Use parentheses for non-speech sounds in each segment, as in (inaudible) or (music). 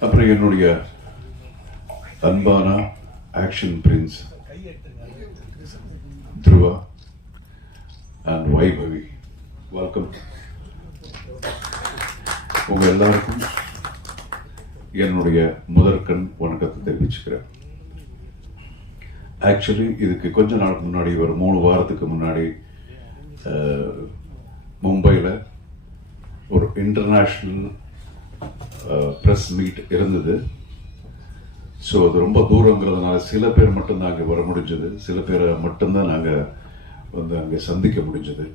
அப்புறம் என்னுடைய அன்பான action prince Dhruva and Vaibhavi welcome உங்க எல்லாருக்கும் என்னுடைய முதற்கண் வணக்கத்தை தெரிவிச்சுக்கிறேன். ஆக்சுவலி இதுக்கு கொஞ்ச நாளுக்கு முன்னாடி ஒரு மூணு வாரத்துக்கு முன்னாடி மும்பையில் ஒரு இன்டர்நேஷ்னல் ப்ரெஸ் மீட் இருந்தது. ஸோ அது ரொம்ப தூரங்கிறதுனால சில பேர் மட்டும்தான் அங்கே வர முடிஞ்சது. சில பேரை மட்டும்தான் நாங்கள் வந்து அங்கே சந்திக்க முடிஞ்சது.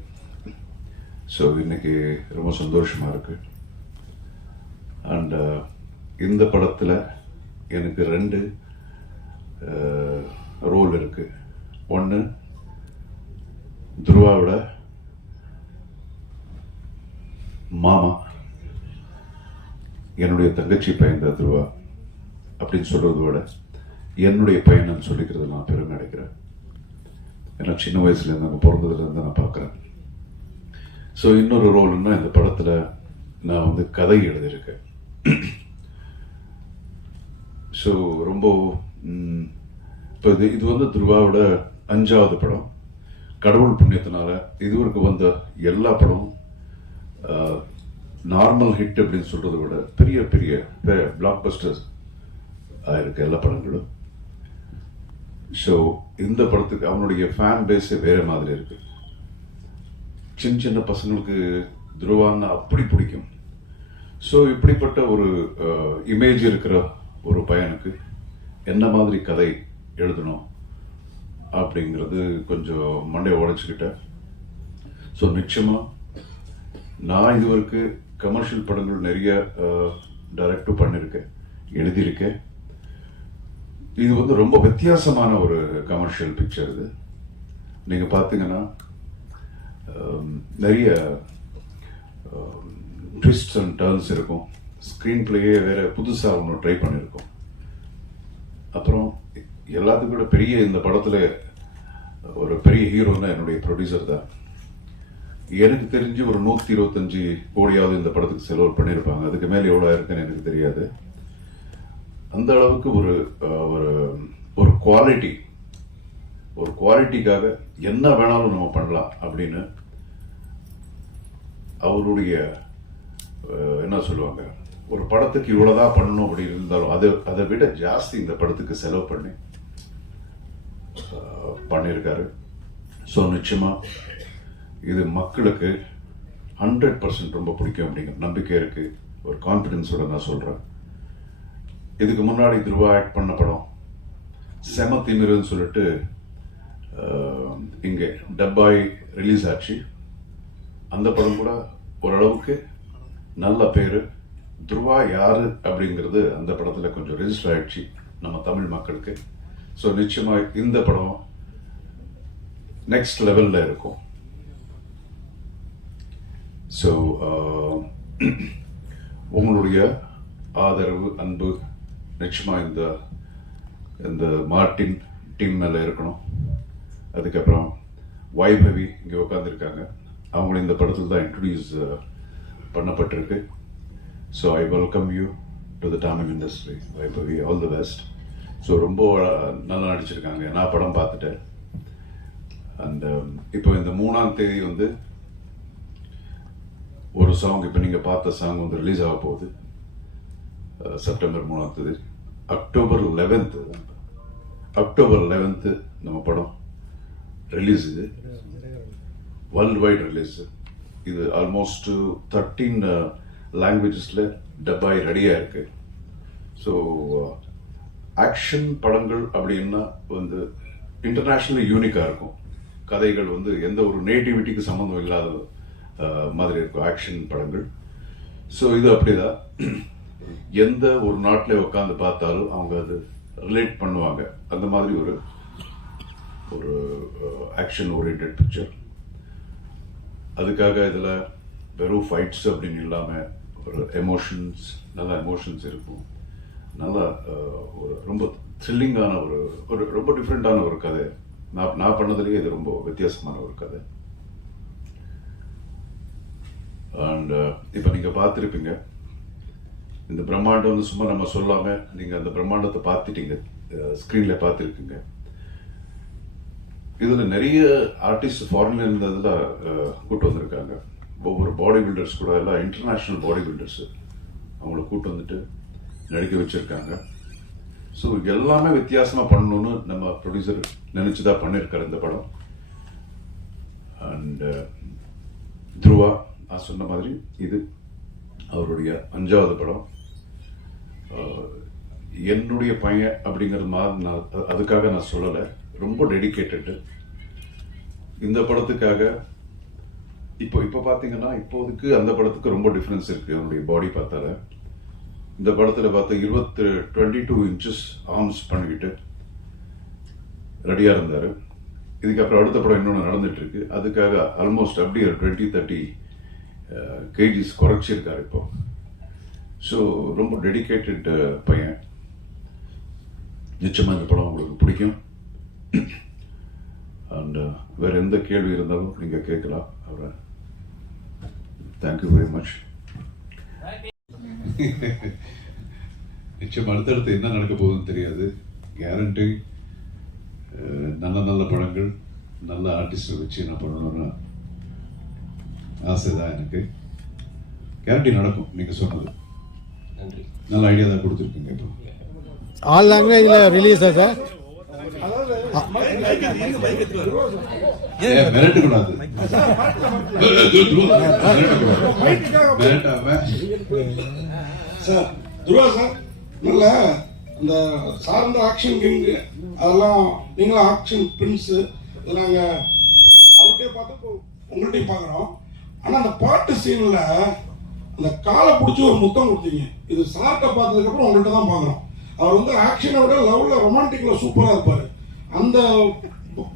ஸோ இன்னைக்கு ரொம்ப சந்தோஷமாக இருக்கு. அண்ட் இந்த படத்தில் எனக்கு ரெண்டு ரோல் இருக்கு. ஒன்று துருவாவோட மாமா. என்னுடைய தங்கச்சி பையன் தான் துருவா அப்படின்னு சொல்றதை விட என்னுடைய பயணம்னு சொல்லிக்கிறது நான் பெருமை அடைக்கிறேன். ஏன்னா சின்ன வயசுலேருந்து அங்கே பிறந்ததுல நான் பார்க்குறேன். ஸோ இன்னொரு ரோல்னா இந்த படத்தில் நான் வந்து கதை எழுதியிருக்கேன். ஸோ ரொம்ப இப்போ இது இது வந்து துருவாவோட அஞ்சாவது படம். கடவுள் புண்ணியத்தினால இதுவரைக்கும் வந்த எல்லா படமும் நார்மல் ஹிட் அப்படின்னு சொல்கிறத விட பெரிய பெரிய பிளாக் பஸ்டர்ஸ் ஆயிருக்கு எல்லா படங்களும். ஸோ இந்த படத்துக்கு அவனுடைய ஃபேன் பேஸே வேறு மாதிரி இருக்கு. சின்ன சின்ன பசங்களுக்கு துருவான்னா அப்படி பிடிக்கும். ஸோ இப்படிப்பட்ட ஒரு இமேஜ் இருக்கிற ஒரு பையனுக்கு என்ன மாதிரி கதை எழுதணும் அப்படிங்கிறது கொஞ்சம் மண்டையை உடைச்சிக்கிட்டேன். ஸோ நிச்சயமாக நான் இதுவரைக்கும் கமர்ஷியல் படங்கள் நிறைய டைரக்டும் பண்ணியிருக்கேன் எழுதியிருக்கேன். இது வந்து ரொம்ப வித்தியாசமான ஒரு கமர்ஷியல் பிக்சர் இது. நீங்கள் பார்த்தீங்கன்னா நிறைய ட்விஸ்ட் அண்ட் டர்ன்ஸ் இருக்கும். ஸ்க்ரீன் பிளேயே வேறு புதுசாக ஒன்று ட்ரை பண்ணியிருக்கோம் அப்புறம் எல்லாத்துக்கும் கூட பெரிய இந்த படத்தில் ஒரு பெரிய ஹீரோன்னா என்னுடைய ப்ரொடியூசர் தான். எனக்கு தெரிஞ்சு ஒரு நூத்தி இருபத்தஞ்சு கோடியாவது இந்த படத்துக்கு செலவு பண்ணியிருப்பாங்க அதுக்கு மேல எவ்வளவு இருக்குன்னு எனக்கு தெரியாது. அந்த அளவுக்கு ஒரு ஒரு ஒரு குவாலிட்டி ஒரு குவாலிட்டிக்காக என்ன வேணாலும் நம்ம பண்ணலாம் அப்படின்னு அவருடைய என்ன சொல்லுவாங்க ஒரு படத்துக்கு இவ்வளோதான் பண்ணணும் அப்படி இருந்தாலும் அதை அதை விட ஜாஸ்தி இந்த படத்துக்கு செலவு பண்ணி பண்ணியிருக்காரு ஸோ நிச்சயமா இது மக்களுக்கு ஹண்ட்ரட் பர்சன்ட் ரொம்ப பிடிக்கும் அப்படிங்கிற நம்பிக்கை இருக்குது ஒரு கான்ஃபிடென்ஸோட நான் சொல்கிறேன் இதுக்கு முன்னாடி துருவா ஆக்ட் பண்ண படம் செம திமிருன்னு சொல்லிட்டு இங்கே டப்பாய் ரிலீஸ் ஆச்சு. அந்த படம் கூட ஓரளவுக்கு நல்ல பேர். துருவா யாரு அப்படிங்கிறது அந்த படத்தில் கொஞ்சம் ரெஜிஸ்டர் ஆயிடுச்சு நம்ம தமிழ் மக்களுக்கு. ஸோ நிச்சயமாக இந்த படம் நெக்ஸ்ட் லெவலில் இருக்கும். ஸோ uh, (clears throat) உங்களுடைய ஆதரவு அன்பு நிச்சயமாக இந்த இந்த மார்டின் டீம் மேலே இருக்கணும். அதுக்கப்புறம் வைபவி இங்கே உட்காந்துருக்காங்க அவங்களும் இந்த படத்தில் தான் இன்ட்ரடியூஸ் uh, பண்ணப்பட்டிருக்கு. So I welcome you to the Tamil industry Vaibhavi. All the best so ரொம்ப uh, நல்லா நடிச்சிருக்காங்க. நான் படம் பார்த்துட்டேன். அந்த um, இப்போ இந்த மூணாம் தேதி வந்து ஒரு சாங் இப்போ நீங்கள் பார்த்த சாங் வந்து ரிலீஸ் ஆக போகுது. செப்டம்பர் மூணாம் தேதி. அக்டோபர் லெவன்த்து அக்டோபர் லெவன்த்து நம்ம படம் ரிலீஸ் இது. வேர்ல்டு வைட் ரிலீஸ் இது ஆல்மோஸ்ட் தேர்ட்டீன் லாங்குவேஜஸில் டப்பாய் ரெடியாக இருக்குது ஸோ ஆக்ஷன் படங்கள் அப்படின்னா வந்து இன்டர்நேஷ்னலி யூனிக்காக இருக்கும். கதைகள் வந்து எந்த ஒரு நேட்டிவிட்டிக்கு சம்மந்தம் இல்லாத மாதிரி இருக்கும். ஆக்ஷன் படங்கள். ஸோ இது அப்படிதான் எந்த ஒரு நாட்டில் உட்காந்து பார்த்தாலும் அவங்க அது ரிலேட் பண்ணுவாங்க. அந்த மாதிரி ஒரு ஒரு ஆக்ஷன் ஓரியன்ட் பிக்சர் அதுக்காக இதில் வெறும் ஃபைட்ஸ் அப்படின்னு இல்லாமல் ஒரு எமோஷன்ஸ் நல்ல எமோஷன்ஸ் இருக்கும். நல்லா ஒரு ரொம்ப த்ரில்லிங்கான ஒரு ஒரு ரொம்ப டிஃப்ரெண்ட்டான ஒரு கதை. நான் நான் பண்ணதுலேயே இது ரொம்ப வித்தியாசமான ஒரு கதை. அண்ட் uh, இப்போ நீங்கள் பார்த்துருப்பீங்க. இந்த பிரம்மாண்டம் வந்து சும்மா நம்ம சொல்லாமல் நீங்கள் அந்த பிரம்மாண்டத்தை பார்த்துட்டீங்க. ஸ்க்ரீனில் பார்த்துருக்கீங்க. இதில் நிறைய ஆர்டிஸ்ட் ஃபாரின்ல இருந்ததில் கூட்டு வந்திருக்காங்க. ஒவ்வொரு பாடி பில்டர்ஸ் கூட எல்லாம் இன்டர்நேஷ்னல் பாடி பில்டர்ஸு அவங்கள கூட்டு வந்துட்டு நடிக்க வச்சுருக்காங்க. ஸோ எல்லாமே வித்தியாசமாக பண்ணணும்னு நம்ம ப்ரொடியூசர் நினைச்சுதான் பண்ணியிருக்காரு இந்த படம். அண்ட் துருவா நான் சொன்ன மாதிரி இது அவருடைய அஞ்சாவது படம். என்னுடைய பையன் அப்படிங்கிறது மாதிரி நான் அதுக்காக நான் சொல்லலை. ரொம்ப டெடிக்கேட்டடு இந்த படத்துக்காக இப்போ இப்போ பார்த்தீங்கன்னா இப்போதைக்கு அந்த படத்துக்கு ரொம்ப டிஃப்ரென்ஸ் இருக்கு அவனுடைய பாடி பார்த்தால. இந்த படத்தில் பார்த்தா இருபத்து டுவெண்ட்டி டூ இன்ச்சஸ் ஆர்ம்ஸ் பண்ணிக்கிட்டு ரெடியாக இருந்தார். இதுக்கப்புறம் அடுத்த படம் இன்னொன்று நடந்துட்டு இருக்கு. அதுக்காக ஆல்மோஸ்ட் அப்படியே டுவெண்ட்டி தேர்ட்டி கேஜிஸ் குறைச்சிருக்காரு இப்போ. ஸோ ரொம்ப டெடிகேட்டட் uh, பையன். நிச்சயமாக இந்த படம் உங்களுக்கு பிடிக்கும். அண்ட் uh, வேறு எந்த கேள்வி இருந்தாலும் நீங்கள் கேட்கலாம். அவரை. தேங்க்யூ வெரி மச் நிச்சயம் அடுத்தடுத்து என்ன நடக்க போகுதுன்னு தெரியாது. கேரண்டி uh, நல்ல நல்ல படங்கள் நல்ல ஆர்டிஸ்டை வச்சு என்ன பண்ணணும்னா ஆசை தான் எனக்கு. கேரண்டி நடக்கும் நீங்கள் சொன்னது. நன்றி. நல்ல ஐடியா தான் கொடுத்துருக்கீங்க இப்போ. ஆல் லாங்குவேஜில் ரிலீஸா சார் மிரட்டக்கூடாது. மிரட்டாம சார் துருவா சார் நல்ல அந்த சார்ந்த ஆக்ஷன் கிங்கு அதெல்லாம் நீங்களும் ஆக்ஷன் பிரின்ஸு நாங்கள் அவர்கிட்டயே பார்த்து இப்போ உங்கள்கிட்டயும் பார்க்குறோம். ஆனால் அந்த பாட்டு சீனில் அந்த காலை பிடிச்சி ஒரு முத்தம் கொடுத்தீங்க. இது சார்ட்டை பார்த்ததுக்கப்புறம் உங்கள்கிட்ட தான் பார்க்குறோம் அவர் வந்து ஆக்ஷனை விட லவ்வில் ரொமான்டிக்கில் சூப்பராக இருப்பார். அந்த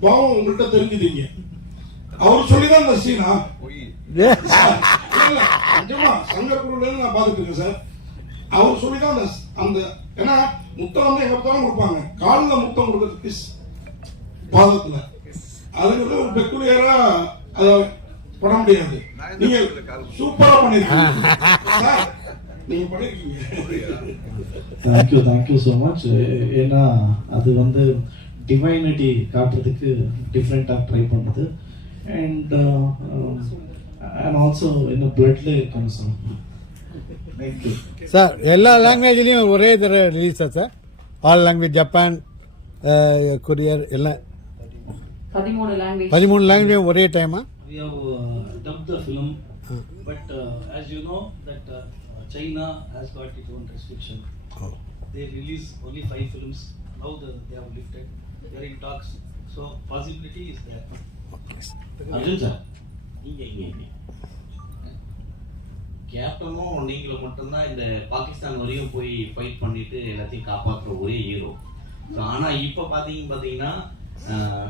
பாவம் உங்கள்கிட்ட தெரிஞ்சுதீங்க. அவர் சொல்லி தான் அந்த சீனா நிஜமா சங்கர் குருல இருந்து நான் இருக்கேன் சார் அவர் சொல்லி தான் அந்த அந்த ஏன்னா முத்தம் வந்து எங்க பார்த்தாலும் கொடுப்பாங்க. காலில் முத்தம் கொடுக்கறது கிஸ் பாதத்துல. அதுங்கிறது ஒரு பெக்குலியரா அதை பண்ண முடியாது நீங்க சூப்பரா பண்ணிருக்கீங்க. சார், நீங்க பண்ணிருக்கீங்க. தேங்க்யூ தேங்க்யூ ஸோ மச் ஏன்னா அது வந்து டிவைனிட்டி காட்டுறதுக்கு டிஃப்ரெண்ட்டாக ட்ரை பண்ணுது. அண்ட் அண்ட் ஆல்சோ என்ன பிளட்ல இருக்கணும் சார் சார் எல்லா லாங்குவேஜ்லேயும் ஒரே தடவை ரிலீஸா sir all language Japan Korean எல்லாம் பதிமூணு லாங்குவேஜ் பதிமூணு லாங்குவேஜ் ஒரே டைமா We have uh, dubbed the film, but uh, as you know that uh, China has got its own restriction. They release only five films. Now the, they have lifted. They are in talks. So possibility is there. Arjun sir நீங்க இங்க இங்க. கேப்டனும் நீங்களும் மட்டும்தான் இந்த பாகிஸ்தான் வரையும் போய் fight பண்ணிட்டு எல்லாத்தையும் காப்பாற்றுற ஒரே ஹீரோ ஸோ ஆனா இப்ப பாத்தீங்க பாத்தீங்கன்னா ஆஹ்,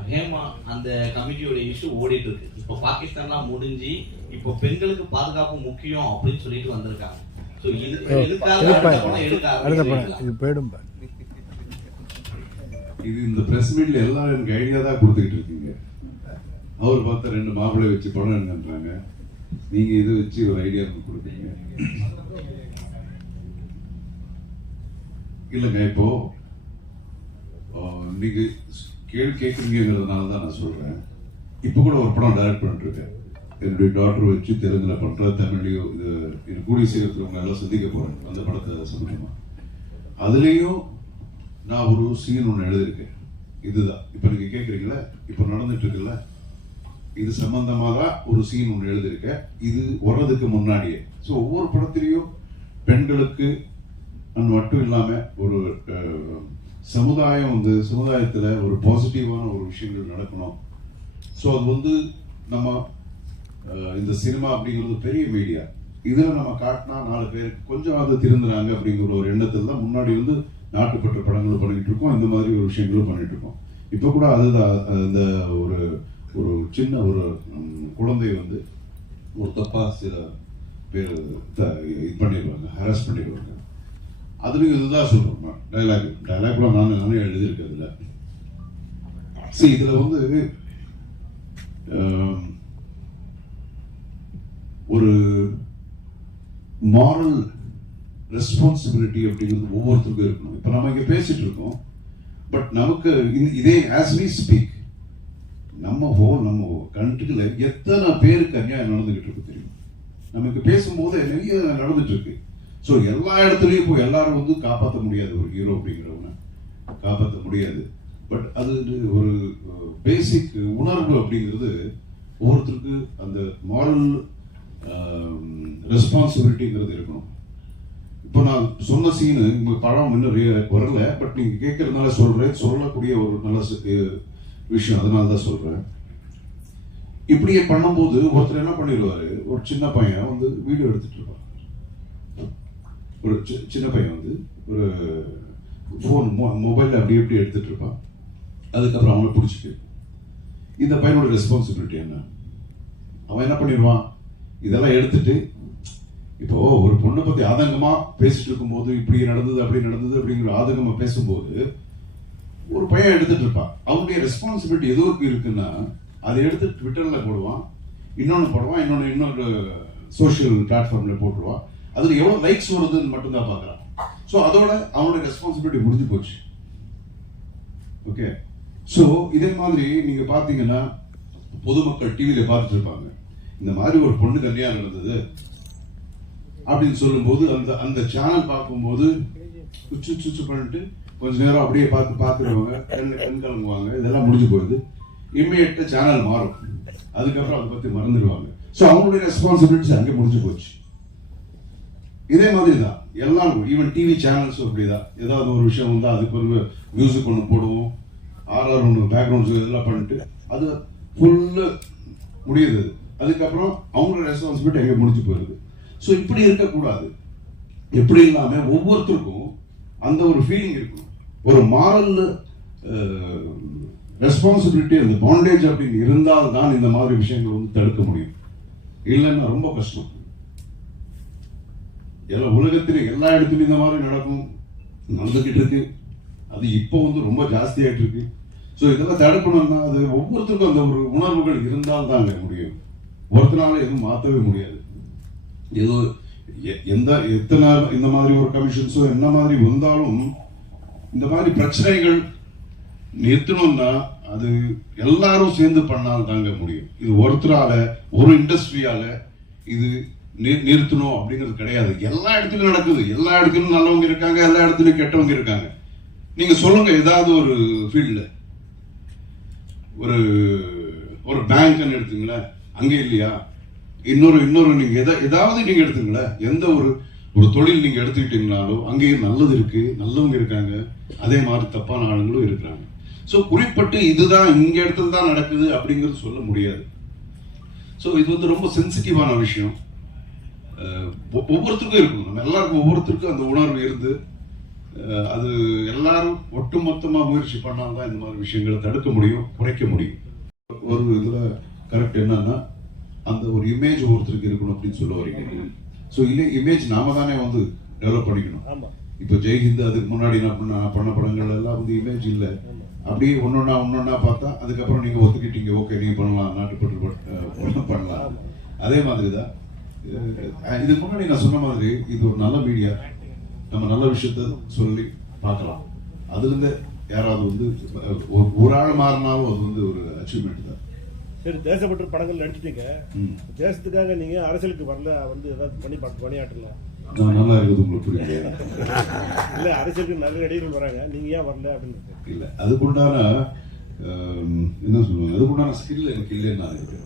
ஹேமா அந்த கமிட்டியோட இஷ்யூ ஓடிட்டு இருக்கு இப்போ பாகிஸ்தான்லாம் முடிஞ்சு இப்போ பெண்களுக்கு பாதுகாப்பு முக்கியம் அப்படின்னு சொல்லிட்டு வந்திருக்காங்க. ஸோ இது போயிடும் இந்த பிரஸ் மீட்ல எல்லாரும் எனக்கு ஐடியா தான் கொடுத்துக்கிட்டு இருக்கீங்க. அவர் பார்த்த ரெண்டு மாப்பிள்ளை வச்சு படம் எடுங்கன்றாங்க. நீங்க இது வச்சு ஒரு ஐடியா கொடுக்குறீங்க இல்லைங்க இப்போ கேள்வி கேட்குறீங்கிறதுனால தான் நான் சொல்கிறேன் இப்போ கூட ஒரு படம் டைரக்ட் பண்ணிட்டுருக்கேன். என்னுடைய டாக்டர் வச்சு தெலுங்கில் பண்ணுற தமிழ்லையோ இது எனக்கு கூடிய சீக்கிரத்தில் உங்களை எல்லாம் சந்திக்க போகிறேன் அந்த படத்தை சம்பந்தமா அதுலேயும் நான் ஒரு சீன் ஒன்று எழுதியிருக்கேன். இதுதான். இப்போ நீங்கள் கேட்குறீங்களே? இப்போ நடந்துட்டு இருக்குல்ல இது சம்மந்தமாக தான் ஒரு சீன் ஒன்று எழுதியிருக்கேன். இது வர்றதுக்கு முன்னாடியே. ஸோ ஒவ்வொரு படத்துலேயும் பெண்களுக்கு மட்டும் இல்லாமல் ஒரு சமுதாயம் வந்து சமுதாயத்தில் ஒரு பாசிட்டிவான ஒரு விஷயங்கள் நடக்கணும். ஸோ அது வந்து நம்ம இந்த சினிமா அப்படிங்கிறது பெரிய மீடியா இதில் நம்ம காட்டினா நாலு பேர் கொஞ்சம் அது திருந்துறாங்க அப்படிங்கிற ஒரு எண்ணத்தில் தான் முன்னாடி வந்து நாட்டுப்பற்ற படங்களும் பண்ணிட்டு இருக்கோம். இந்த மாதிரி ஒரு விஷயங்களும் பண்ணிட்டு இருக்கோம். இப்போ கூட அதுதான் அந்த ஒரு ஒரு சின்ன ஒரு குழந்தை வந்து ஒரு தப்பாக சில பேர் த- இது பண்ணிடுவாங்க ஹராஸ் பண்ணிடுவாங்க. அதுலயும் இதுதான் சொல்றோம். டைலாக் டைலாக்ல நான் நானே எழுதியிருக்கேன் இதுல சரி இதுல வந்து ஒரு மாரல் ரெஸ்பான்சிபிலிட்டி அப்படிங்கிறது ஒவ்வொருத்தருக்கும் இருக்கணும். இப்போ நம்ம இங்கே பேசிட்டு இருக்கோம். பட் நமக்கு இது- இதே ஆஸ் வி ஸ்பீக் நம்ம ஹோ நம்ம கண்ட்ரியில் எத்தனை பேருக்கு அநியாயம் நடந்துகிட்டு இருக்கு தெரியும்? நமக்கு பேசும்போது நிறைய நடந்துட்டு இருக்கு. ஸோ எல்லா இடத்துலையும் இப்போ எல்லாரும் வந்து காப்பாற்ற முடியாது ஒரு ஹீரோ அப்படிங்கிறவனை. காப்பாற்ற முடியாது. பட் அது ஒரு பேசிக் உணர்வு அப்படிங்கிறது ஒவ்வொருத்தருக்கு அந்த மாரல் ரெஸ்பான்சிபிலிட்டிங்கிறது இருக்கணும். இப்போ நான் சொன்ன சீனு உங்கள் படம் இன்னும் வரல. பட் நீங்கள் கேட்கறதுனால சொல்கிறேன் சொல்லக்கூடிய ஒரு நல்ல விஷயம் அதனால தான் சொல்கிறேன் இப்படியே பண்ணும்போது ஒருத்தர் என்ன பண்ணிடுவார்? ஒரு சின்ன பையன் வந்து வீடியோ எடுத்துட்டு இருப்பான். ஒரு சி- சின்ன பையன் வந்து ஒரு ஃபோன் மொபைல் அப்படி எப்படி எடுத்துட்டு இருப்பான். அதுக்கப்புறம் அவங்கள பிடிச்சிட்டு இந்த பையனோட ரெஸ்பான்சிபிலிட்டி என்ன? அவன் என்ன பண்ணிடுவான்? இதெல்லாம் எடுத்துட்டு இப்போ ஒரு பொண்ணை பற்றி ஆதங்கமாக பேசிட்டு இருக்கும்போது இப்படி நடந்தது அப்படி நடந்தது அப்படிங்கிற ஆதங்கமாக பேசும்போது ஒரு பையன் எடுத்துட்டு இருப்பான். அவனுடைய ரெஸ்பான்சிபிலிட்டி எதோ இருக்குன்னா அதை எடுத்து ட்விட்டரில் போடுவான் இன்னொன்று போடுவான் இன்னொன்று இன்னொரு சோஷியல் பிளாட்ஃபார்மில் போட்டுருவான். அதுல எவ்வளவு லைக்ஸ் வருதுன்னு மட்டும்தான் பாக்குறான் ஸோ அதோட அவனோட ரெஸ்பான்சிபிலிட்டி முடிஞ்சு போச்சு. ஓகே ஸோ இதே மாதிரி நீங்க பாத்தீங்கன்னா பொதுமக்கள் டிவியில பார்த்துட்டு இருப்பாங்க இந்த மாதிரி ஒரு பொண்ணு கல்யாணம் நடந்தது அப்படின்னு சொல்லும்போது அந்த அந்த சேனல் பார்க்கும்போது உச்சு சுச்சு பண்ணிட்டு கொஞ்ச நேரம் அப்படியே பார்த்து பார்த்துருவாங்க. கண் கண் இதெல்லாம் முடிஞ்சு போயிடுது. இம்மிடியட்டா சேனல் மாறும். அதுக்கப்புறம் அதை பத்தி மறந்துடுவாங்க. ஸோ அவங்களுடைய ரெஸ்பான்சிபிலிட்டிஸ் அங்கே முடிஞ்சு போச்சு. இதே மாதிரி தான் எல்லாம் ஈவன் டிவி சேனல்ஸும் அப்படிதான். ஏதாவது ஒரு விஷயம் வந்து அதுக்கு ஒரு மியூசிக் ஒன்று போடுவோம். ஆர்ஆர் ஒன்று பேக்ரவுண்ட்ஸ் இதெல்லாம் பண்ணிட்டு அது ஃபுல்லு முடியுது. அதுக்கப்புறம் அவங்களோட ரெஸ்பான்சிபிலிட்டி எங்கே முடிஞ்சு போயிருது ஸோ இப்படி இருக்கக்கூடாது. எப்படி இல்லாமல் ஒவ்வொருத்தருக்கும் அந்த ஒரு ஃபீலிங் இருக்கும் ஒரு மாரல் ரெஸ்பான்சிபிலிட்டி அந்த பாண்டேஜ் அப்படின்னு இருந்தால் தான் இந்த மாதிரி விஷயங்கள் வந்து தடுக்க முடியும். இல்லைன்னா ரொம்ப கஷ்டம். எல்லா உலகத்திலே எல்லா இடத்துலயும் இந்த மாதிரி நடக்கும் நடந்துகிட்டு இருக்கு. அது இப்போ வந்து ரொம்ப ஜாஸ்தியாயிட்டு இருக்கு. ஸோ இதெல்லாம் தடுக்கணும்னா அது ஒவ்வொருத்தருக்கும் அந்த ஒரு உணர்வுகள் இருந்தால் தாங்க முடியும். ஒருத்தனால எதுவும் மாற்றவே முடியாது. ஏதோ எ- எந்த எத்தனை இந்த மாதிரி ஒரு கமிஷன்ஸோ என்ன மாதிரி வந்தாலும் இந்த மாதிரி பிரச்சனைகள் நிறுத்தணும்னா அது எல்லாரும் சேர்ந்து பண்ணால் தாங்க முடியும். இது ஒருத்தரால ஒரு இண்டஸ்ட்ரியால இது நிறுத்தணும் அப்படிங்கிறது கிடையாது. எல்லா இடத்துலையும் நடக்குது. எல்லா இடத்துலையும் நல்லவங்க இருக்காங்க எல்லா இடத்துலையும் கெட்டவங்க இருக்காங்க. நீங்க சொல்லுங்க ஏதாவது ஒரு ஃபீல்டில் ஒரு ஒரு பேங்க்னு எடுத்துங்களேன். அங்கே இல்லையா? இன்னொரு இன்னொரு நீங்க எதா ஏதாவது நீங்க எடுத்துங்களேன். எந்த ஒரு ஒரு தொழில் நீங்க எடுத்துக்கிட்டீங்கனாலும் அங்கேயும் நல்லது இருக்கு நல்லவங்க இருக்காங்க. அதே மாதிரி தப்பான ஆளுங்களும் இருக்கிறாங்க. ஸோ குறிப்பிட்டு இதுதான் இங்க இடத்துல தான் நடக்குது அப்படிங்கிறது சொல்ல முடியாது. ஸோ இது வந்து ரொம்ப சென்சிட்டிவான விஷயம். ஒவ்வொருத்தருக்கும் இருக்கணும் நம்ம எல்லாருக்கும் ஒவ்வொருத்தருக்கும் அந்த உணர்வு இருந்து அது எல்லாரும் ஒட்டுமொத்தமா முயற்சி பண்ணால்தான் இந்த மாதிரி விஷயங்களை தடுக்க முடியும் குறைக்க முடியும். ஒரு இதுல கரெக்ட் என்னன்னா அந்த ஒரு இமேஜ் ஒருத்தருக்கு இருக்கணும் அப்படின்னு சொல்ல வரீங்க. ஸோ இல்லை இமேஜ் நாம தானே வந்து டெவலப் பண்ணிக்கணும். இப்போ ஜெய்ஹிந்த் அதுக்கு முன்னாடி நான் பண்ண பண்ண படங்கள் எல்லாம் வந்து இமேஜ் இல்லை. அப்படியே ஒன்னொன்னா ஒன்னொன்னா பார்த்தா அதுக்கப்புறம் நீங்க ஒத்துக்கிட்டீங்க. ஓகே நீங்க பண்ணலாம் அஹ் படம் பண்ணலாம் அதே மாதிரி தான் இதுக்கு முன்னாடி நான் சொன்ன மாதிரி இது ஒரு நல்ல மீடியா நம்ம நல்ல விஷயத்த சொல்லி பார்க்கலாம். அதுல இருந்து யாராவது வந்து ஒரு- ஒரு ஆள் மாறினாலும் அது வந்து ஒரு அச்சீவ்மெண்ட் தான். சரி தேசப்பற்று படங்கள் நடிச்சிட்டீங்க. தேசத்துக்காக நீங்க அரசியலுக்கு வரல வந்து ஏதாவது பண்ணி பணியாற்றல? நான் நல்லா இருக்குது உங்களுக்கு புரியல இல்ல அரசியலுக்கு நிறைய நடிகர்கள் வராங்க. நீங்க ஏன் வரல அப்படின்னு. இல்ல அதுக்குண்டான என்ன சொல்லுவாங்க? அதுக்குண்டான ஸ்கில் எனக்கு இல்லைன்னு நான் இருக்கேன்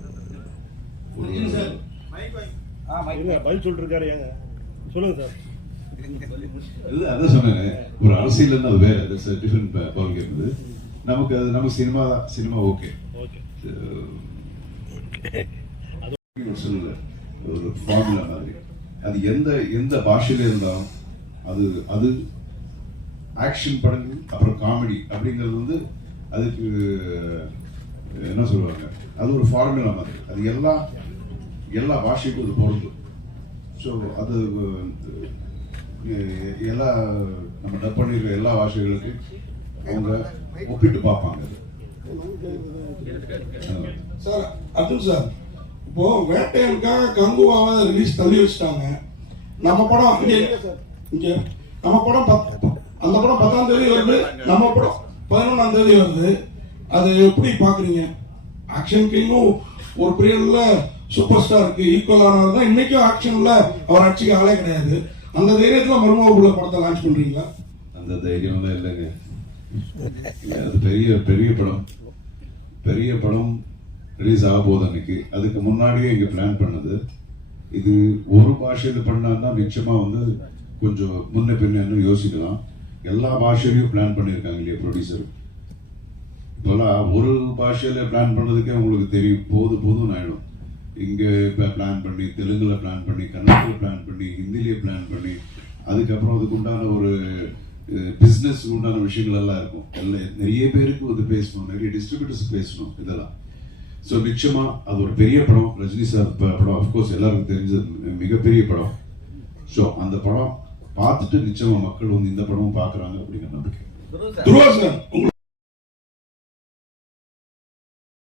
இல்ல பதில் சொல்லிட்டு இருக்காரு ஏங்க. சொல்லுங்க சார். இல்ல அதான் சொன்னேன். ஒரு அரசியல் அது வேற. டிஃபரெண்ட் பால் கேம் நமக்கு அது நம்ம சினிமா சினிமா ஓகே ஒரு ஃபார்முலா மாதிரி. அது எந்த எந்த பாஷையில இருந்தாலும் அது அது ஆக்ஷன் படங்கள் அப்புறம் காமெடி அப்படிங்கிறது வந்து அதுக்கு என்ன சொல்லுவாங்க? அது ஒரு ஃபார்முலா மாதிரி. அது எல்லா எல்லா பாஷைக்கும் அது பொருந்தும். ஸோ அது எல்லா நம்ம டப் பண்ணியிருக்க எல்லா பாஷைகளுக்கும் அவங்க ஒப்பிட்டு பார்ப்பாங்க. சார் அதுவும் சார் இப்போ வேட்டையனுக்காக கங்குவாவை ரிலீஸ் தள்ளி வச்சுட்டாங்க. நம்ம படம் இங்க இங்க நம்ம படம் பத்- அந்த படம் பத்தாம் தேதி வருது நம்ம படம் பதினொன்றாம் தேதி வருது. அதை எப்படி பாக்குறீங்க? ஆக்ஷன் கிங்கும் ஒரு பீரியட்ல சூப்பர் ஸ்டாருக்கு ஈக்குவலானவர் தான் இன்னைக்கும் ஆக்ஷன்ல அவர் அடிச்சுக்க ஆளே கிடையாது. அந்த தைரியத்துல உள்ள படத்தை லான்ச் பண்றீங்களா? அந்த தைரியம்லாம் இல்லைங்க. அது பெரிய பெரிய படம். பெரிய படம் ரிலீஸ் ஆக போகுது அன்னைக்கு. அதுக்கு முன்னாடியே இங்க பிளான் பண்ணது. இது ஒரு பாஷையில பண்ணான்னா நிச்சயமா வந்து கொஞ்சம் முன்ன பின்னேன்னு யோசிக்கலாம். எல்லா பாஷையிலையும் பிளான் பண்ணியிருக்காங்க இல்லையா ப்ரொடியூசர் இப்போல்லாம் ஒரு பாஷையில பிளான் பண்ணதுக்கே உங்களுக்கு தெரியும். போது போதும்னு ஆயிடும். இங்க இப்ப பிளான் பண்ணி தெலுங்குல பிளான் பண்ணி கன்னடத்துல பிளான் பண்ணி ஹிந்திலேயே பிளான் பண்ணி அதுக்கப்புறம் அதுக்கு உண்டான ஒரு பிசினஸ் உண்டான விஷயங்கள் எல்லாம் இருக்கும். எல்லாம் நிறைய பேருக்கு வந்து பேசணும் நிறைய டிஸ்ட்ரிபியூட்டர்ஸ் பேசணும் இதெல்லாம். ஸோ நிச்சயமா அது ஒரு பெரிய படம். ரஜினி சார் படம் அஃப்கோர்ஸ் எல்லாருக்கும் தெரிஞ்சது மிகப்பெரிய படம். ஸோ அந்த படம் பார்த்துட்டு நிச்சயமா மக்கள் வந்து இந்த படமும் பார்க்கறாங்க அப்படிங்கிற நம்பிக்கை. துருவா சார்.